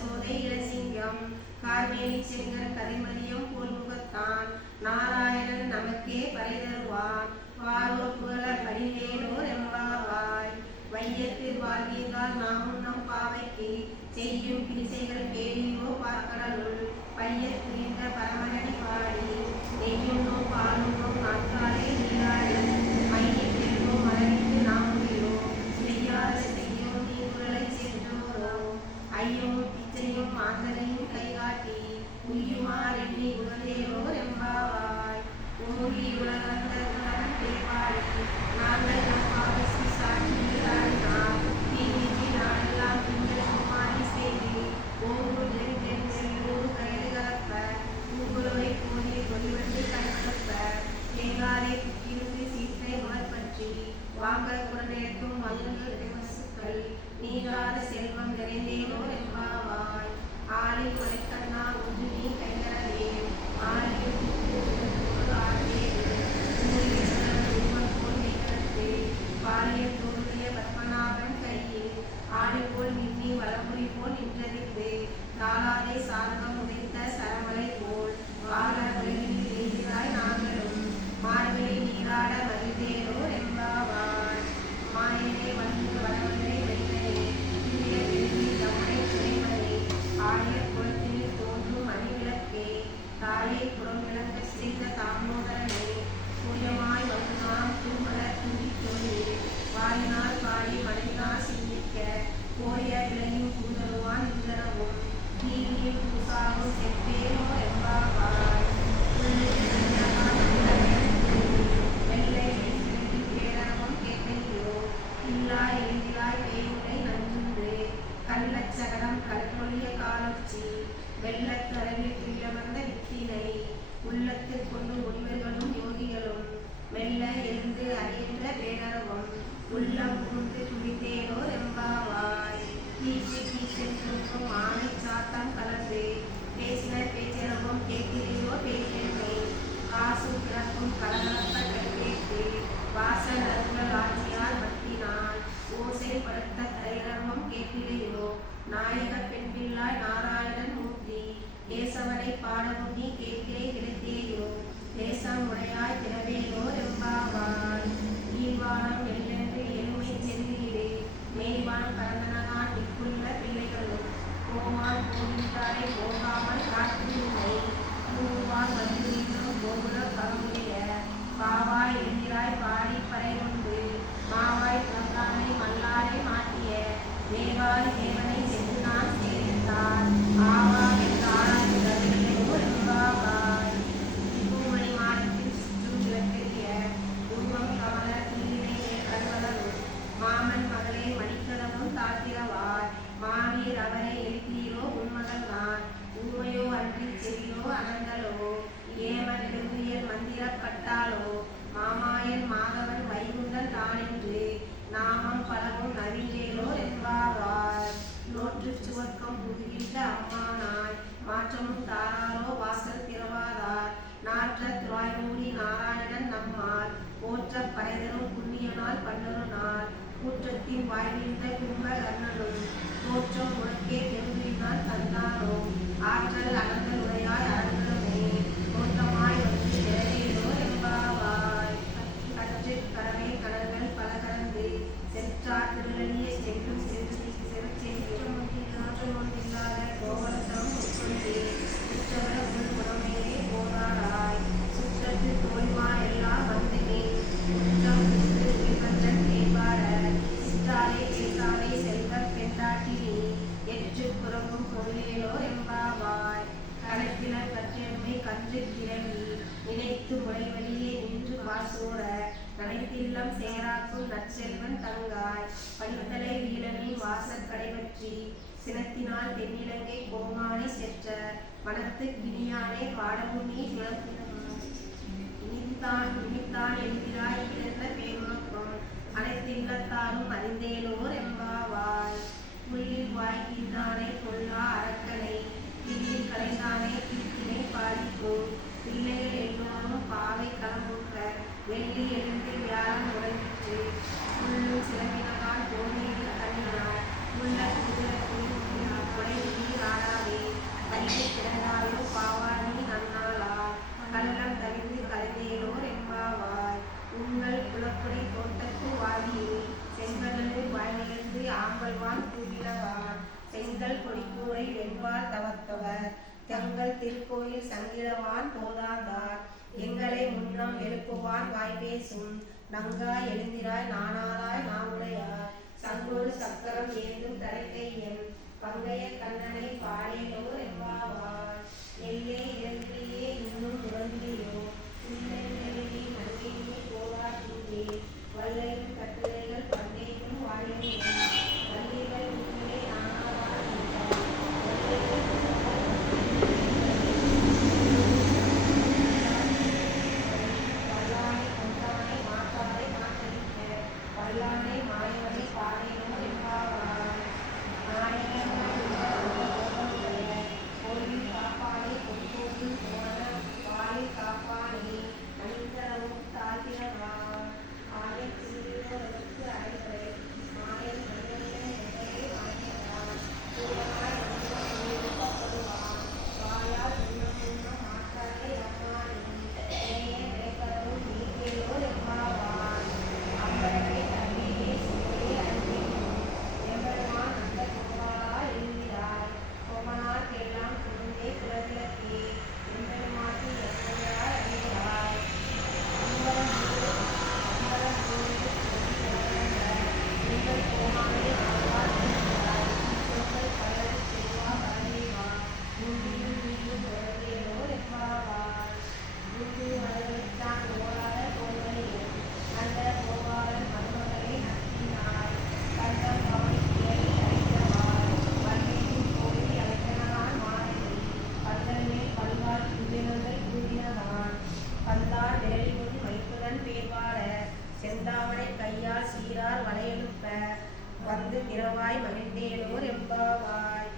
சோதை இளசிங்கம் கார்மேனி செங்கர் கரைமதியம் போல் முகத்தான் நாராயணன் நமக்கே பறை தருவான் வாரோர் புகழ படிவேலோர் எம்பாவாய். வையத்தில் வாழ்வீர்கள் நாமும் நம் பாவைக்கு செய்யும் பிரிசைகள் கேளியோ பார்க்கடலுள் பையத் துணிந்த பரமனடி பாடி நெய்யுண்ணோ பாலுண்ணோ நாட்காலே நீராட மையில் செல்வோ மலரிட்டு நாமுடியோ செய்யாத செய்யோ நீ குரலை சென்றோரோ ஐயமும் பிச்சையும் மாந்தரையும் கைகாட்டி உய்யுமார் எண்ணி உகந்தேரோ எம்பாவாய். ஓங்கி உலகந்த உலகன் பேபாடி நாங்கள் நம் பாவசி சாட்சியாடினார் தீவின்றி நாளெல்லாம் திங்கள் சுமாரி செய்தி ஓங்கு நெருங்கென் செல்லூர் கயறு கலப்ப பூங்குருவை கோதி கொடிவண்டு கண்படுப்ப தேங்காலை புக்கிருந்து சீற்றை உணர்பற்றி வாங்க குரநேற்றும் மல்லுகள் விமசுக்கள் நீங்காத செல்வம் நிறைந்தேனோ எம்பாவாய். ஆலை கொலைக்கண்ணா உண்டு நீ கைகரவே ஆலையில் பாலியல் தோன்றிய பத்மநாபன் கையில் ஆடிப்போல் மின்னி வளமுறை போல் நின்றதிர்ந்து தாளாதை சார்ந்தம் உதைத்த சரமலை போல் வாழ உலகில் எதிராய் நாங்களும் மார்கழி நீராட மகிழ்ந்தேரோ எம்பாவாய். மாயனே வந்து வடவரை வெள்ளை இந்திய பெருமி தம்மை துணைமணி ஆடிய குளத்தில் தோன்றும் மணிவிளக்கே தாயை புறம் விளங்க செய்த தாமோதரனே சூரியமாய் வந்து நாம் தூமலர் தூங்கி சொல்லி வாயினால் பாடி மனைவினால் சிந்திக்க கோய விளையும் பூதருவான் இந்தனவும் நீரில் பூசாவும் செப்பேனோ எம்பாவாய். வெள்ளை பேரவும் கேட்கையோ இல்லா எளிதிலாய் பேயுரை நஞ்சுண்டு கள்ளச்சகடம் கல்மொழிய காலச்சி வெள்ளத்தரவில் கிள்ளமர்ந்த வித்தினை உள்ளத்தில் கொண்டு முனிவர்களும் யோகிகளும் மெல்ல எழுந்து அறிகின்ற பேரரவம் உள்ளம் புகுந்து துடித்தேனோ எம்பாவாய். கீச்சு கீச்சென்றும் ஆணை சாத்தம் கலந்து பேசின பேச்சரவும் கேட்கிறையோ பேச்சென்னை காசு பிறக்கும் கலகலப்ப கைகேட்டு வாசல் அருங்கள் ஆட்சியால் பத்தினான் ஓசைப்படுத்த தைரவம் கேட்கிறையோ நாயக பெண் பிள்ளாய் நாராயணன் மூர்த்தி கேசவனை பாடவும் நீ கேட்கிறே கிடைத்தேயோ தேசம் உடையாய் திரவேலோ எம்பாவாய். ஈவானம் வெள்ளென்று எருமை செல்வீடு மேய்வான் கரந்தனான் இக்குள்ள பிள்ளைகளும் கோவான் கோவிந்தாரை போகாமல் காட்டுமில்லை பூவான் வந்துவீடும் கோகுல கருமுடைய பாவாய் எந்திராய் பாடி பறை கொண்டு மாவாய் தங்கானை மல்லாரை மாட்டிய தேவாய் தேவனை சென்று நான் சேரித்தார் ஆவா என்று ஆராய்ந்தோ எம்பாவாய். பூமணி மாடத்தில் சுற்றும் விளக்கெரிய உருவம் கமல தீவினை கல்வலரும் மாமன் மகளே மணிக்கலமும் தாத்திரவார் மாவீர் அவரை எழுப்பீரோ உன்மகள் நான் ஊமையோ அன்றி செவியோ அனந்தலோ ஏமன் எழுதியல் மந்திரப்பட்டாலோ மாமாயன் மாதவன் வைகுந்தன் தானென்று நாமம் பலவும் நவின்றேலோ என்பாவாய். நோற்று சுவர்க்கம் புகுகின்ற அம்மானாய் மாற்றமும் தாராரோ வாசல் திறவாதார் நாற்ற துவாய்மூடி நாராயணன் நம்மால் போற்ற பறைதரும் புண்ணியனால் பன்னொரு நாள் கூற்றத்தின் வாய்விந்த கும்ப கர்ணனும் தோற்றம் உனக்கே தெருவினால் தந்தானோ ஆற்றல் அகங்கள் உரையாய் அரங்கமே தோற்றமாய் வந்து நிறைவேறோ எம்பாவாய். கற்று கடமை கடல்கள் பல கலந்து செற்றார் திருநெல்லிய சென்றும் ஒன்றில்லாத கோவலத்தம் உட்கொண்டு சுற்றவர உள் உடமையே போராடாய் சுற்றத்து தோல்மா எல்லாம் வந்து நீ குற்றம் உயிர்வந்தன் தேவாட சிற்றாலே பேசாலே செல்வ பெண்டாட்டி நீ எற்று புறமும் பொருளேலோ எம்பாவாய். கணக்கினர் கற்றெம்மை கன்று கிளவி நினைத்து முளைவழியே நின்று பாசோர நனைத்தில்லம் சேராக்கும் நற்செல்வன் தங்காய் பணித்தலை வீரனின் வாசற் கடைபற்றி சினத்தினால் தென்னிலங்கை கோமானை செற்ற மனத்து கிணியானே பாடமும் நீ இனித்தான் என்கிறாய் இழந்த பேருணக்கம் அனைத்தில்லத்தாரும் அறிந்தேலோர் எம்பாவாய். புள்ளில் வாய்க்கின்றானை கொல்லா அரக்கனை கிள்ளி கலைந்தானே கீர்த்தினை பாடிக்கும் பிள்ளைகள் எல்லோரும் பாவை களமுக்க வெள்ளி எழுந்து வியாழம் உறங்கிற்று உள்ளும் சிறப்பினால் தோல்வியில் தண்ணினார் உள்ள குதிர கொடை நீர் காத்தவர் தங்கள் திருக்கோயில் சங்கிடவான் போதாந்தார் எங்களை முன்னம் எழுப்புவான் வாய்பேசும் நங்காய் எழுந்திராய் நானாராய் நாவுடையார் சங்கோடு சக்கரம் ஏந்தும் தரைக்கையன் பங்கைய கண்ணனை பாடேலோ எம்பாவார் எல்லே இறங்கிலேயே இன்னும் உறங்கிலேயோ சின்னெல்லையே நன்மையே போராட்டிங்கே வல்லையும் கட்டுரைகள் பண்டையும் வாழையும் வள்ளிகள் உண்மையை நானாவார் வல்லானை கொண்டானை மாற்றாரை மாற்றளிக்க வல்லானை மாயவனை பாடேலோ எம்பாவார் கோயில் காப்பானே பொற்கோயில் போன வாயில் காப்பானே அணிந்தரவும் தாழ்கிறவா ஆலை திருவிழோருக்கு அடைகளை மாயன் மனிதர்கள் என்பதை மாற்றினார் சூழலாய் எழுப்பப்படுவான் வாயால் முன்னம் மாற்றாரை அம்மானி இளைய நிலைப்பதவும் நீக்கேலோ எம்பாவான் அம்பரத்தை தண்ணீரே சுவையே அன்பினும் எம்பெருமான் அந்த கோபாலா எழுதினார் கோமனால் எல்லாம் குழுந்தே குலவிளக்கே எம்பெருமாட்டி எத்தனையாய் அறிகிறார் அம்பலம் எங்கள் கோமானே ஆழ்வார் இருக்கிறார் சொற்கள் பலரும் செல்வா பரதேவா மூன்றிலும் நீயும் உறவேலோ எம்பாவார் மூன்று மலர்களைத்தான் ஓடாத கோள்களையும் நல்ல கோபாலன் மருமகளை நடத்தினார் கண்டம் கவனிக்கையை அழைத்தவார் வள்ளியின் கோவில் அழைத்தனான் மாறி பந்தல் மேல் பல்வார் புள்ளினங்கள் கூறினதான் பந்தார் விரலிமுன் வைப்புடன் பேர்வாட செந்தாமரை கையால் சீரார் வளையெழுப்ப வந்து திறவாய் மகிழ்ந்தேலோர் எம்பாவாய்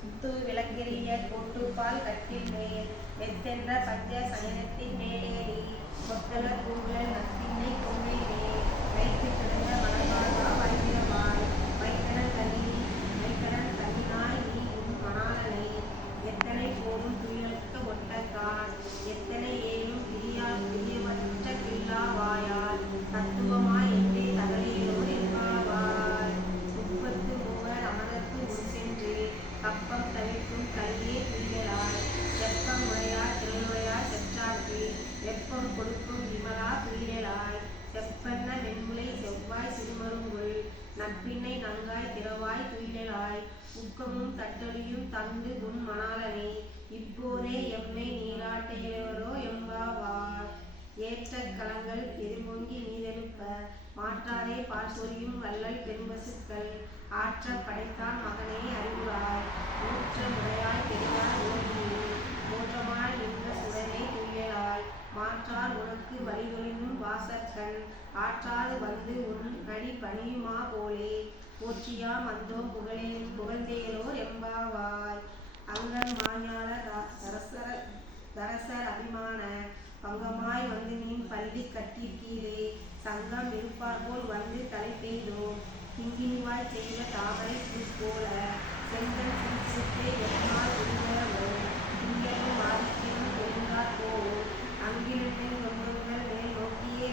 முத்து விளக்கெரிய கோட்டுப்பால் கட்டில் மேல் வெத்தென்ற பஞ்ச சயனத்தின் மேலேறி கொத்தல கூந்தல் நத்தினை கொன்னையிலே வைத்து கிடந்த மலர்வாழ்வா வருகிறவாய் வைத்தனன் தனினாய் நீ உன் மணாலனை எத்தனை போதும் துயிலற்க ஒட்டக்கான் எத்தனை ஏனும் பிரியமற்ற கில்லாவாயால் தத்துவமாய் என்றே தகலேலோ என்பாவாய் முப்பத்து மூவர் அமரத்து முன் சென்று கப்பம் தவிர்க்கும் கல்லியே துயிலாய் செப்பம் முறையார் திருநுழையார் செற்றாற்றி வெப்பம் கொடுக்கும் விமலா துயிலாய் செப்பன்ன வெண்முலை செவ்வாய் சிறுமருங்குள் நட்பினை நங்காய் திறவாய் துயிலாய் உக்கமும் தட்டொலியும் தந்து உன் மணாலனை இப்போதே எம்மை நீராட்டையவரோ எம்பாவார் ஏற்ற கலங்கள் எதிர்மொங்கி நீதெழுப்ப மாற்றாதே பால் சொரியும் வள்ளல் பெரும்பசுக்கள் ஆற்ற படைத்தான் மகனே அறிவுராய் ஊற்ற முறையாய் பெரியார் ஓடியே மோற்றமாய் நின்ற சுடனே துயிலாய் மாற்றார் உனக்கு வழிதொழினும் வாசற்கண் ஆற்றாது வந்து உன் அடி பணியுமா போலே போற்றியாம் அந்தோம் புகழ்ந்தேலோர் எம்பாவாய் அங்கன் மாஞால தரசர் அபிமான பங்கமாய் வந்து நீன் பள்ளி கட்டிற்கீழே சங்கம் இருப்பார்போல் வந்து தலை பெய்தோம் கிங்கினிவாய் செய்த தாமரை பூ போல செங்கல் சிரித்தே எம்மால் உருவோ திங்களும் ஆதித்யனும் ஒழுங்கார் போவோம் அங்கிலிருந்து ஒன்றுங்கள் மேல் நோக்கியே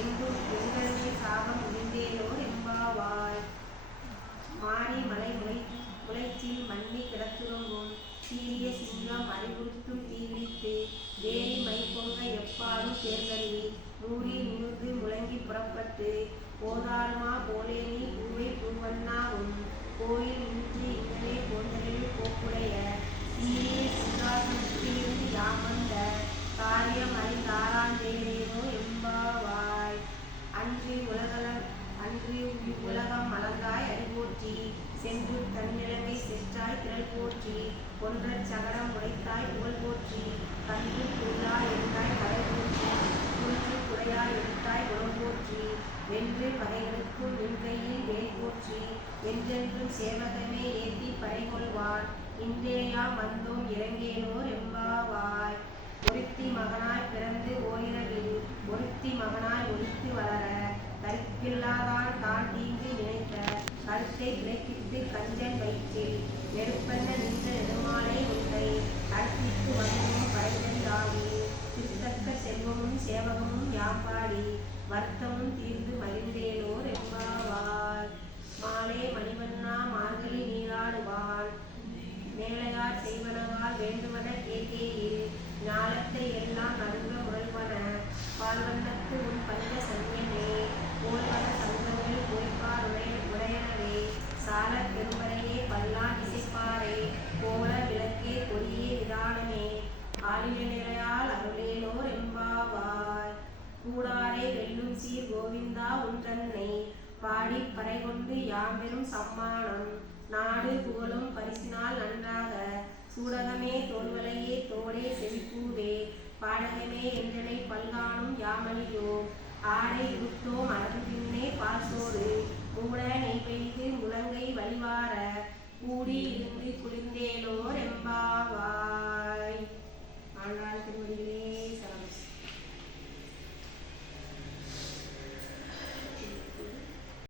எங்கும் எங்களுமே சாபம் முடிந்தேலோ எம்பாவாய் மாறி மலை முளைச்சில் மண்ணி கிடத்துறங்கும் சீரிய சிங்கம் அறிவுறுத்தும் தீவிரித்து வேரி மை பொங்க எப்பாலும் தேர்தலி மூறி நிமிர்ந்து முழங்கி புறப்பட்டு போதாருமா போலே நீ பூவை பூவண்ணாவும் கோயில் இன்று இங்கனே போந்தலில் போக்குடைய சீரிய சிங்காசனத்திலிருந்து யாமந்த காரியம் அறிந்தாராந்தேனேனோ எம்பாவாய் அன்று உலகம் மலர்ந்தாய் அறிவோற்றி சென்று தன்னிலங்கை செற்றாய் திரள் போற்றி ஒன்றற் சகடம் உடைத்தாய் புகழ் போற்றி கன்று புல்லாய் இருந்தாய் கடல் போற்றி குன்று குடையாய் எடுத்தாய் குணம் போற்றி வென்று பகைகளுக்கும் வெண்கையில் வேல் போற்றி என்றென்றும் சேவகமே ஏத்தி படைகொள்வான் இன்றேயாம் வந்தோம் இறங்கேனோர் எம்பாவாய் ஒருத்தி மகனாய் பிறந்து ஓரிரவில் ஒருத்தி மகனாய் ஒழித்து வளர கருப்பில்லாதான் தான் தீங்கு நினைத்த கருத்தை விலக்கிட்டு கஞ்சன் வயிற்றில் நெருப்பென நின்ற நெடுமாலை உண்டை அர்த்திக்கு வந்தமும் படைந்தாகி திருத்தக்க செல்வமும் சேவகமும் யாப்பாடி வருத்தமும் தீர்ந்து மகிழ்ந்தேலோர் எம்பாவார் மாலே மணிவண்ணா மார்கழி நீராடுவான் மேலையாய் புகழும் பரிசினால் நன்றாக சூடகமே தோல்வளையே தோடே செவிப்பூவே பாடகமே என்றனை பல்காணும் யாமலியோ ஆடை உடுத்தோம் அடர்ந்தின்னே பால்சோறு மூட நெய் பெய்து முழங்கை வழிவார கூடி